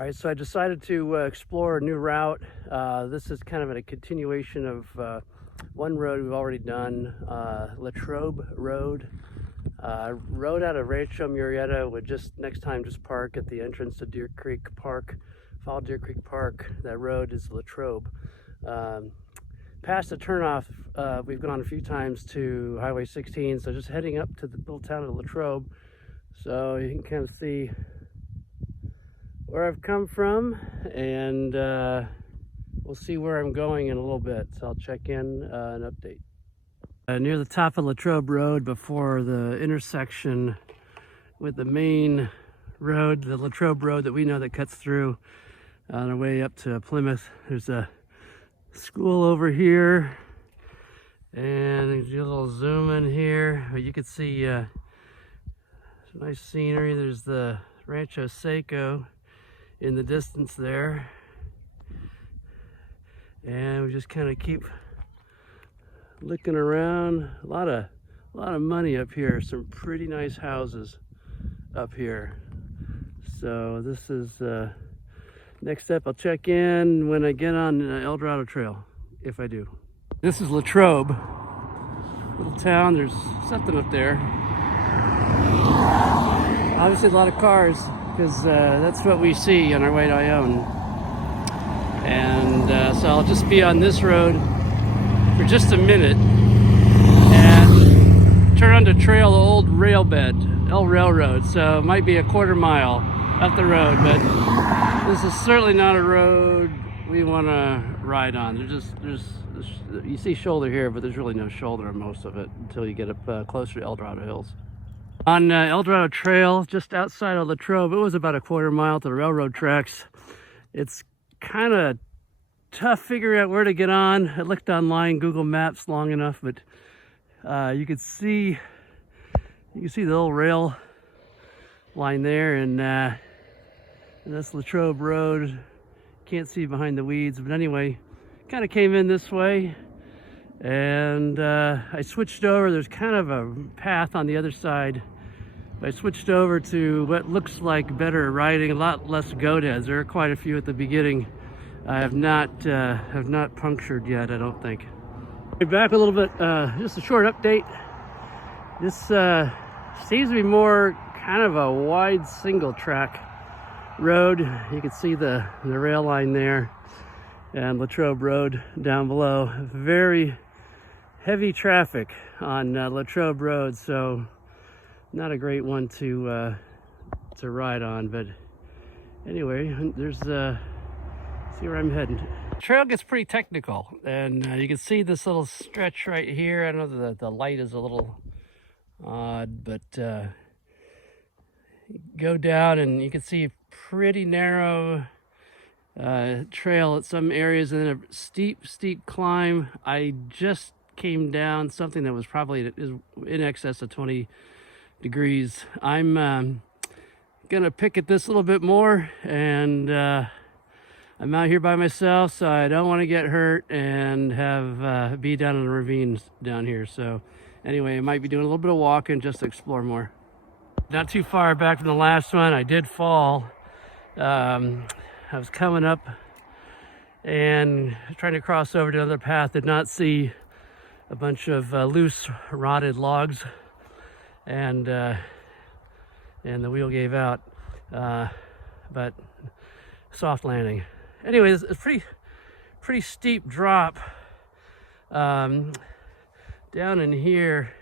Alright, so I decided to explore a new route. This is kind of a continuation of one road we've already done, Latrobe Road. Road out of Rancho Murieta would just next time just park at the entrance to Deer Creek Park. Follow Deer Creek Park. That road is Latrobe. Past the turnoff, we've gone a few times to Highway 16, so just heading up to the little town of Latrobe. So you can kind of see where I've come from, and we'll see where I'm going in a little bit. So I'll check in and update. Near the top of Latrobe Road, before the intersection with the main road, the Latrobe Road that we know that cuts through on our way up to Plymouth. There's a school over here, and there's a little zoom in here. You can see some nice scenery. There's the Rancho Seco in the distance there, and we just kind of keep looking around. A lot of money up here. Some pretty nice houses up here. So this is next step. I'll check in when I get on Dorado Trail, if I do. This is Latrobe, little town. There's something up there. Obviously a lot of cars, because that's what we see on our way to Ione. And so I'll just be on this road for just a minute and turn onto trail, the old rail bed, railroad. So it might be a quarter mile up the road, but this is certainly not a road we want to ride on. You see shoulder here, but there's really no shoulder on most of it until you get up closer to El Dorado Hills. On El Dorado Trail, just outside of Latrobe, it was about a quarter mile to the railroad tracks. It's kind of tough figuring out where to get on. I looked online, Google Maps long enough, but you can see the little rail line there, and that's Latrobe Road. Can't see behind the weeds, but anyway, kind of came in this way, and I switched over. There's kind of a path on the other side. I switched over to what looks like better riding, a lot less goat heads. There are quite a few at the beginning. I have not punctured yet, I don't think. Back a little bit, just a short update. This seems to be more kind of a wide single track road. You can see the rail line there, and Latrobe Road down below. Very heavy traffic on Latrobe Road, so not a great one to ride on. But anyway, there's see where I'm heading. The trail gets pretty technical, and you can see this little stretch right here. I know the light is a little odd, but go down and you can see a pretty narrow trail at some areas, and then a steep climb. I just came down something that was probably in excess of 20 degrees. I'm gonna pick at this a little bit more, and I'm out here by myself, so I don't want to get hurt and have be down in the ravines down here. So anyway, I might be doing a little bit of walking just to explore more. Not too far back from the last one, I did fall. I was coming up and trying to cross over to another path, did not see a bunch of loose rotted logs, and the wheel gave out, but soft landing. Anyways, it's a pretty steep drop down in here.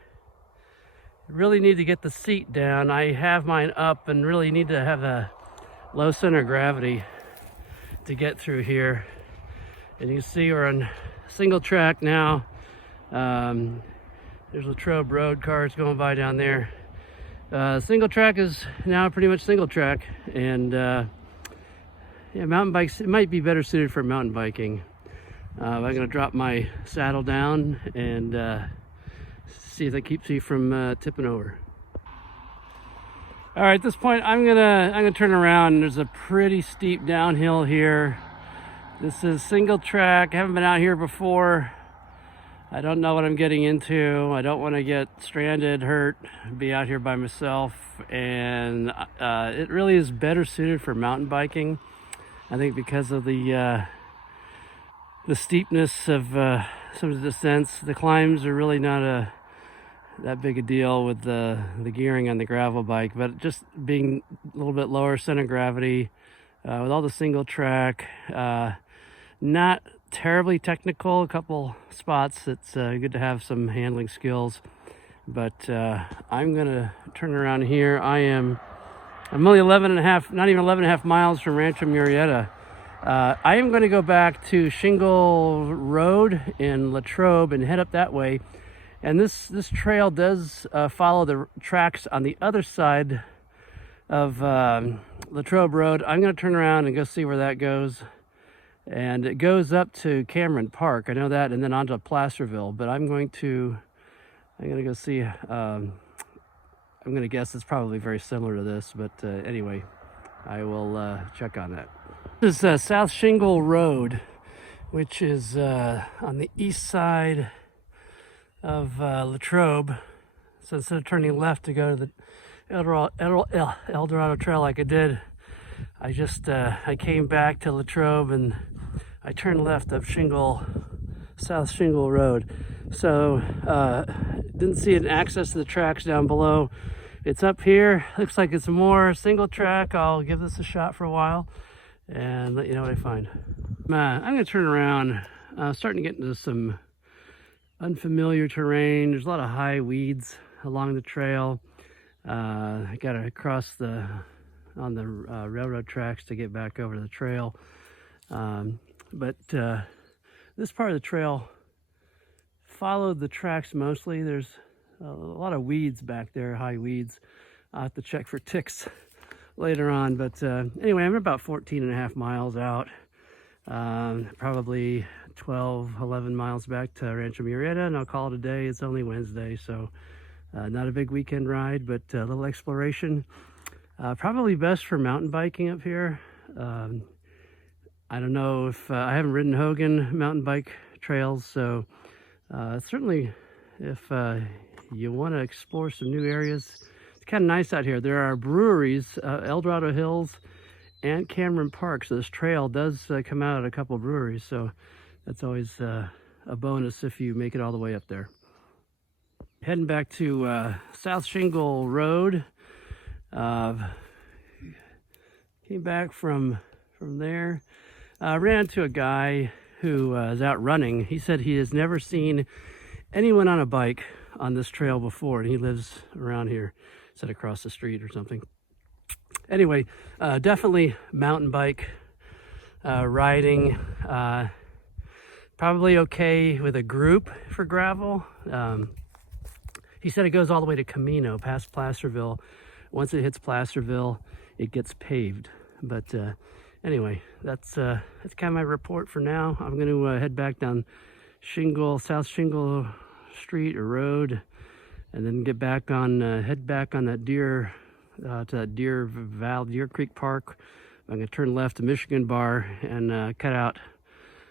Really need to get the seat down. I have mine up and really need to have a low center of gravity to get through here. And you can see we're on single track now. There's Latrobe Road, cars going by down there. Single track is now pretty much single track, and yeah, mountain bikes, it might be better suited for mountain biking. I'm gonna drop my saddle down and see if that keeps me from tipping over. All right, at this point, I'm gonna turn around. There's a pretty steep downhill here. This is single track. I haven't been out here before. I don't know what I'm getting into. I don't want to get stranded, hurt, be out here by myself, and it really is better suited for mountain biking. I think because of the steepness of some of the descents, the climbs are really not that big a deal with the gearing on the gravel bike, but just being a little bit lower center of gravity, with all the single track, not terribly technical. A couple spots it's good to have some handling skills, but I'm gonna turn around here. I'm only 11 and a half, not even 11 and a half miles from Rancho Murieta. I am going to go back to Shingle Road in Latrobe and head up that way. And this trail does follow the tracks on the other side of Latrobe Road. I'm going to turn around and go see where that goes. And it goes up to Cameron Park. I know that, and then onto Placerville. But I'm going to go see. I'm going to guess it's probably very similar to this. But anyway, I will check on that. This is South Shingle Road, which is on the east side of Latrobe. So instead of turning left to go to the El Dorado Trail like I did, I came back to Latrobe and I turned left up South Shingle Road. So didn't see an access to the tracks down below. It's up here. Looks like it's more single track. I'll give this a shot for a while and let you know what I find. I'm gonna turn around. Starting to get into some unfamiliar terrain. There's a lot of high weeds along the trail. I gotta cross on the railroad tracks to get back over the trail. But this part of the trail followed the tracks mostly. There's a lot of weeds back there, high weeds. I'll have to check for ticks later on. But anyway, I'm about 14 and a half miles out. Probably 11 miles back to Rancho Murieta, and I'll call it a day. It's only Wednesday, so not a big weekend ride, but a little exploration. Probably best for mountain biking up here. I don't know if I haven't ridden Hogan mountain bike trails, so certainly if you want to explore some new areas, it's kind of nice out here. There are breweries, El Dorado Hills and Cameron Park, so this trail does come out at a couple breweries, so that's always a bonus if you make it all the way up there. Heading back to South Shingle Road. Came back from there. Ran into a guy who is out running. He said he has never seen anyone on a bike on this trail before, and he lives around here. Said across the street or something. Anyway, definitely mountain bike riding. Probably okay with a group for gravel. He said it goes all the way to Camino, past Placerville. Once it hits Placerville, it gets paved. But anyway, that's kind of my report for now. I'm going to head back down South Shingle Street or Road, and then head back on that to that Deer Creek Park. I'm going to turn left to Michigan Bar and cut out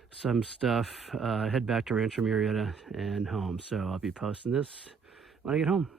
some stuff, head back to Rancho Murieta and home. So I'll be posting this when I get home.